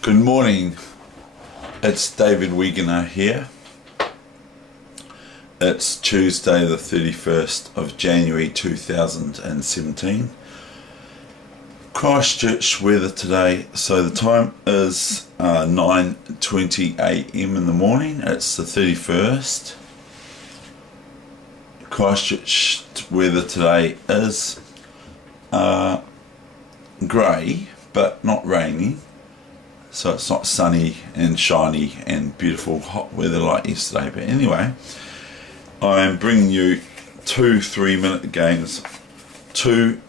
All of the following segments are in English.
Good morning, it's David Weegenaar here. It's Tuesday the 31st of January 2017. Christchurch weather today, so the time is 9:20 a.m. in the morning. It's the 31st. Christchurch weather today is grey but not rainy. So it's not sunny and shiny and beautiful hot weather like yesterday. But anyway, I am bringing you two 3-minute games. Two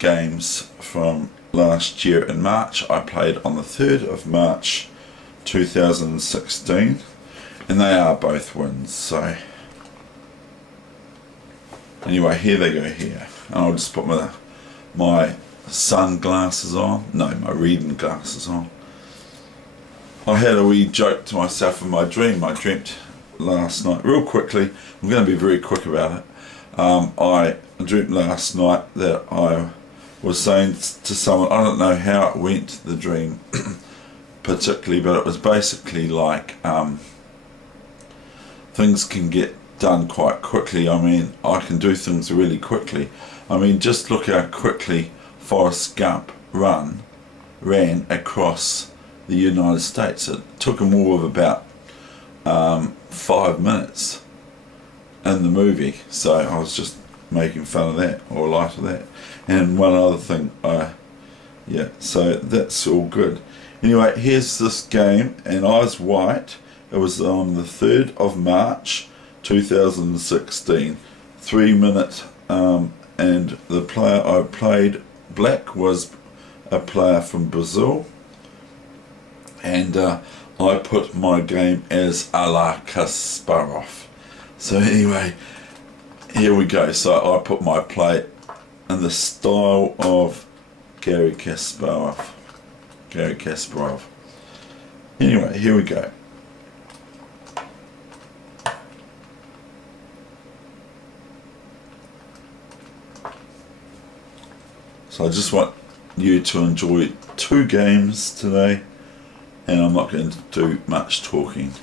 games from last year in March. I played on the 3rd of March 2016 and they are both wins. So anyway, here they go here. And I'll just put my sunglasses on. No, my reading glasses on. I had a wee joke to myself in my dream. I dreamt last night, real quickly, I'm going to be very quick about it. I dreamt last night that I was saying to someone, I don't know how it went, the dream particularly, but it was basically like things can get done quite quickly. I mean, I can do things really quickly. I mean, just look how quickly Forrest Gump ran across the United States. It took him all of about 5 minutes in the movie, so I was just making fun of that, or light of that. And one other thing, so that's all good. Anyway, here's this game, and I was white. It was on the 3rd of March 2016, 3-minute, and the player I played black was a player from Brazil. And I put my game as a la Kasparov. So anyway, here we go. So I put my play in the style of Garry Kasparov. Anyway, here we go. So I just want you to enjoy two games today. And I'm not going to do much talking.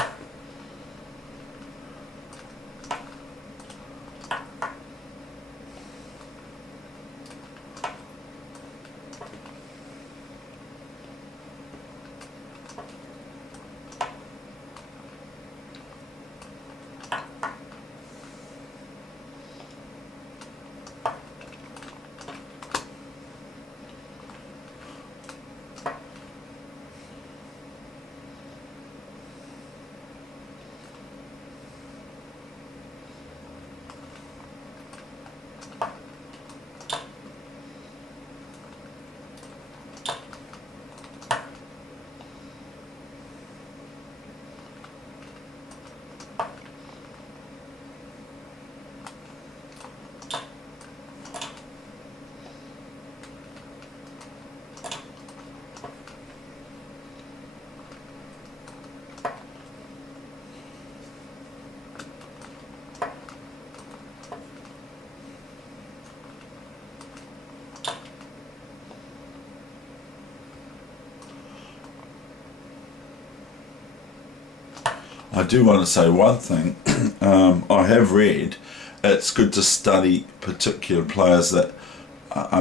I do want to say one thing. I have read it's good to study particular players that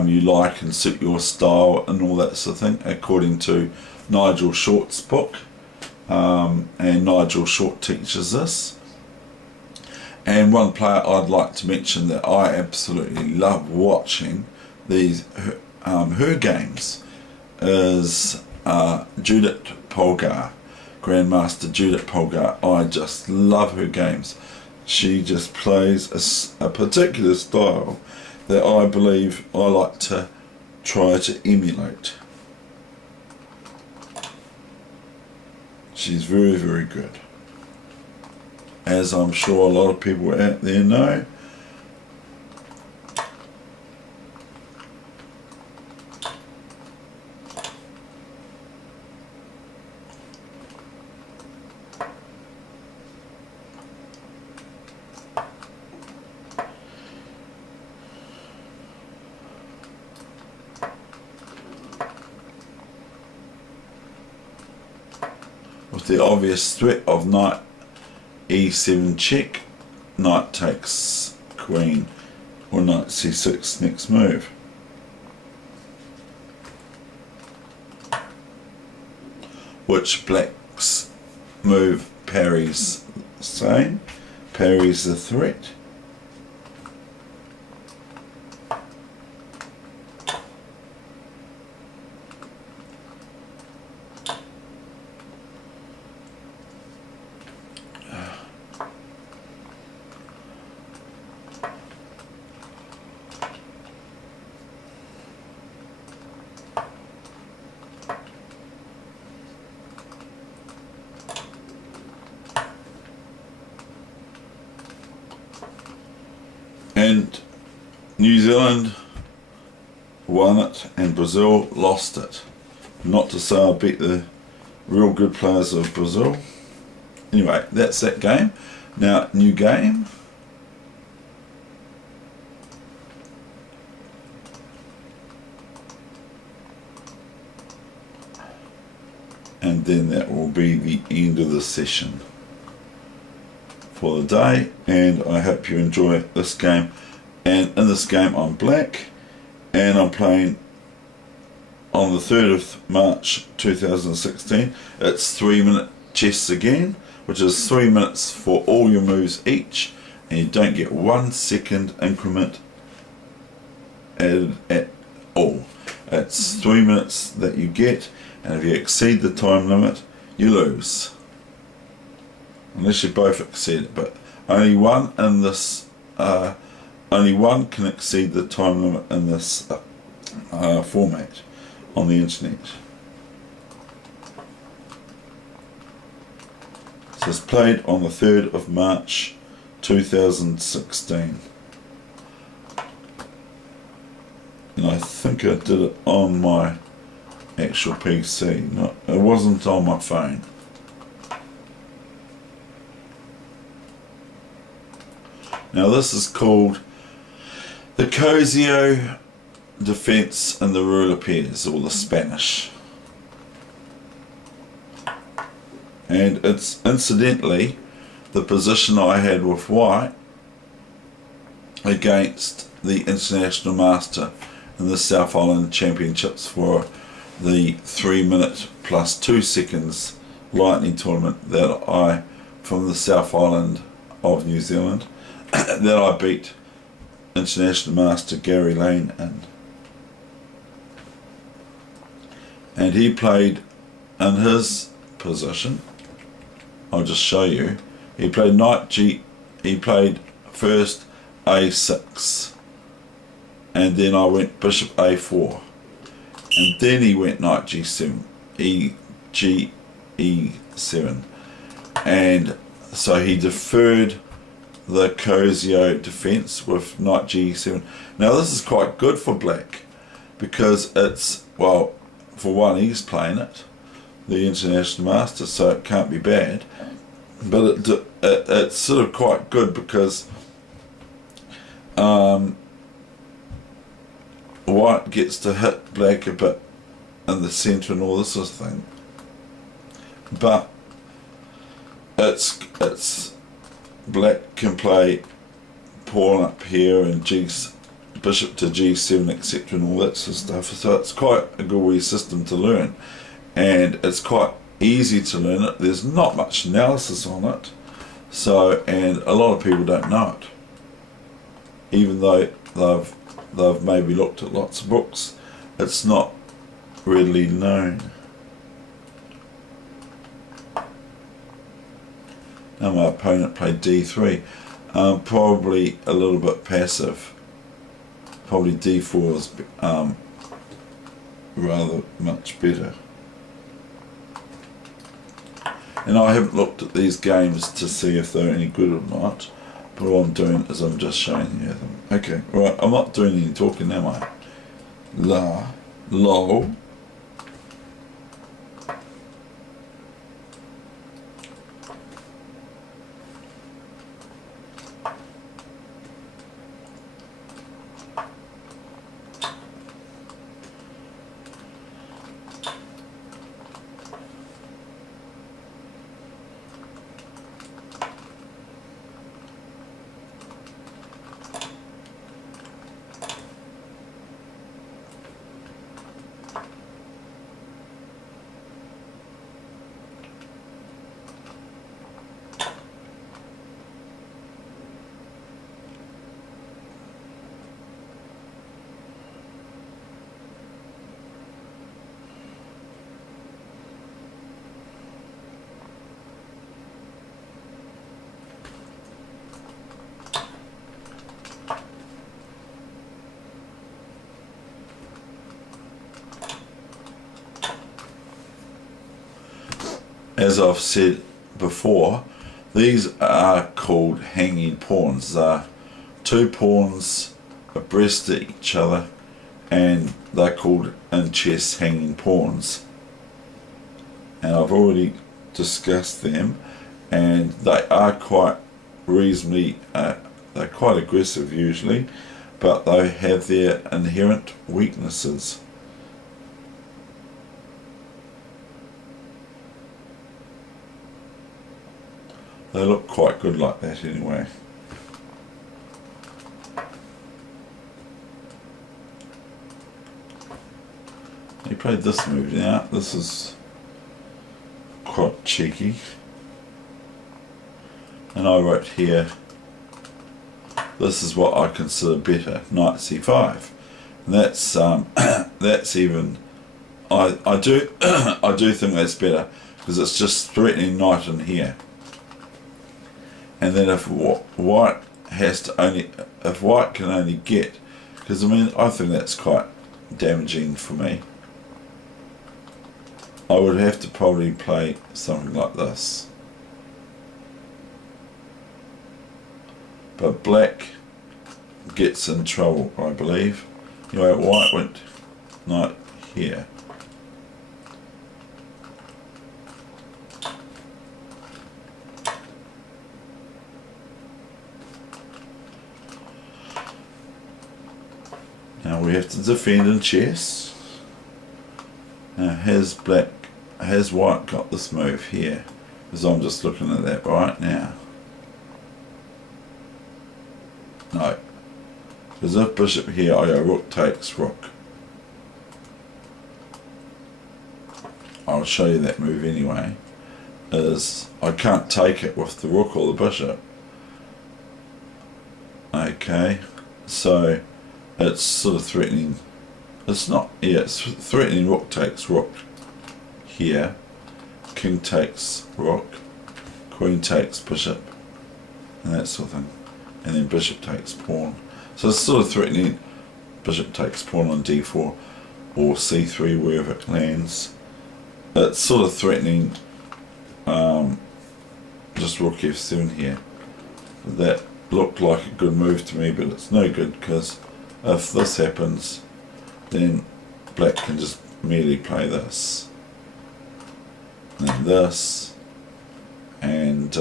you like and suit your style and all that sort of thing, according to Nigel Short's book. And Nigel Short teaches this. And one player I'd like to mention that I absolutely love watching her games is Judith Polgar. Grandmaster Judith Polgar. I just love her games. She just plays a particular style that I believe I like to try to emulate. She's very, very good. As I'm sure a lot of people out there know. the obvious threat of knight e7 check, knight takes queen, or knight c6 next move. Which black's move parries same, parries the threat. And New Zealand won it and Brazil lost it. Not to say I beat the real good players of Brazil. Anyway, that's that game. Now, new game. And then that will be the end of the session for the day, and I hope you enjoy this game. And in this game I'm black, and I'm playing on the 3rd of March 2016. It's 3-minute chess again, which is 3 minutes for all your moves each, and you don't get 1 second increment added at all. It's 3 minutes that you get, and if you exceed the time limit you lose. Unless you both exceed it, but only one in this, only one can exceed the time limit in this format on the internet. So it's played on the 3rd of March 2016. And I think I did it on my actual PC, it wasn't on my phone. Now this is called the Cozio defense in the ruler pairs, or the Spanish. And it's incidentally the position I had with white against the international master in the South Island Championships for the 3 minute plus 2 seconds lightning tournament that I, from the South Island of New Zealand, that I beat international master Gary Lane in. And he played in his position, I'll just show you, he played knight G, he played first A6, and then I went bishop A4, and then he went knight G7, E7, and so he deferred the Cozio defense with knight G7. Now this is quite good for black, because it's, well, for one, he's playing it, the international master, so it can't be bad, but it's sort of quite good because white gets to hit black a bit in the centre and all this sort of thing, but it's black can play pawn up here and bishop to G7, etc., and all that sort of stuff. So it's quite a good wee system to learn, and it's quite easy to learn it. There's not much analysis on it, so, and a lot of people don't know it, even though they've maybe looked at lots of books. It's not readily known. Now my opponent played D3, probably a little bit passive. Probably D4 is rather much better. And I haven't looked at these games to see if they're any good or not, but all I'm doing is I'm just showing you them. Okay, right, I'm not doing any talking, am I? Lol. as I've said before, these are called hanging pawns. They're two pawns abreast of each other, and they're called in chess hanging pawns. And I've already discussed them, and they are quite reasonably, they're quite aggressive usually, but they have their inherent weaknesses. They look quite good like that anyway. He played this move now. This is quite cheeky. And I wrote here, this is what I consider better, knight c5. And that's that's even, I do I do think that's better, because it's just threatening knight in here. And then if white can only get, because I mean I think that's quite damaging for me. I would have to probably play something like this. But black gets in trouble, I believe. Anyway, white went knight here. Now we have to defend in chess. Now has white got this move here? Because I'm just looking at that right now. No. Because if bishop here, I go rook takes rook. I'll show you that move anyway. Is I can't take it with the rook or the bishop. Okay, so it's sort of threatening. It's not. Yeah, it's threatening rook takes rook here. King takes rook. Queen takes bishop, and that sort of thing. And then bishop takes pawn. So it's sort of threatening bishop takes pawn on d4 or c3, wherever it lands. It's sort of threatening just rook f7 here. That looked like a good move to me, but it's no good, because if this happens, then black can just merely play this. And then this, and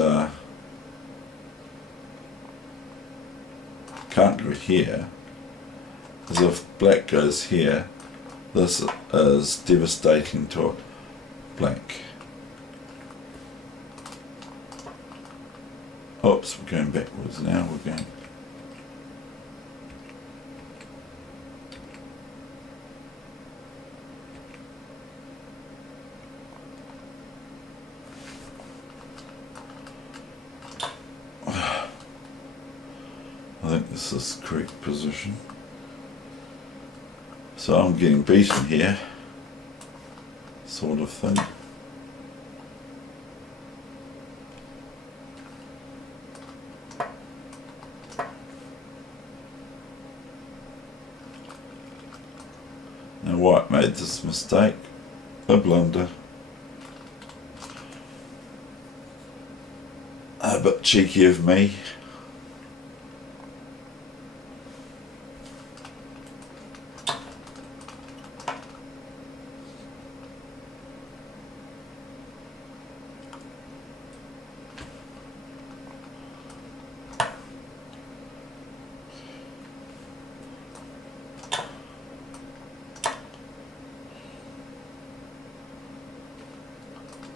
can't go here, because if black goes here, this is devastating to black. Oops, we're going backwards now, we're going. I think this is the correct position. So I'm getting beaten here, sort of thing. Now white made this mistake, a blunder. A bit cheeky of me.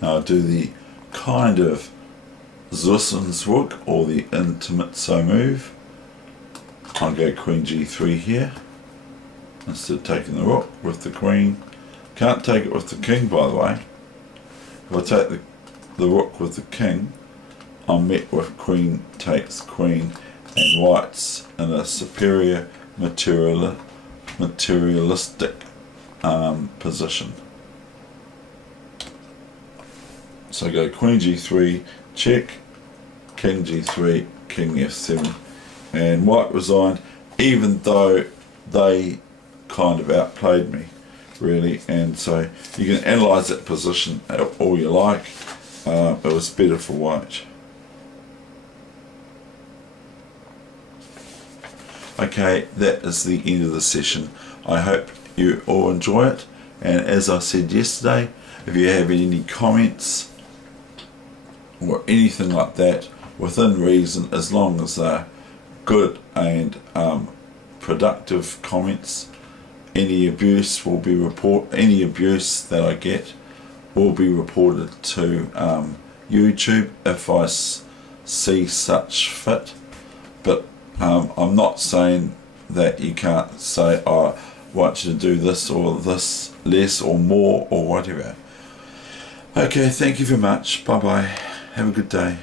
Now I do the kind of LessoNZ or the intimate so move. I'll go queen g3 here instead of taking the rook with the queen. Can't take it with the king, by the way. If I take the rook with the king, I'm met with queen takes queen, and white's in a superior materialistic position. So I go queen g3, check, king g3, king f7, and white resigned, even though they kind of outplayed me, really. And so you can analyse that position all you like, it was better for white. Okay, that is the end of the session. I hope you all enjoy it, and as I said yesterday, if you have any comments or anything like that, within reason, as long as they're good and productive comments, any abuse that I get will be reported to YouTube if I see such fit. But I'm not saying that you can't say, I want you to do this or this less or more or whatever. Okay, thank you very much. Bye bye. Have a good day.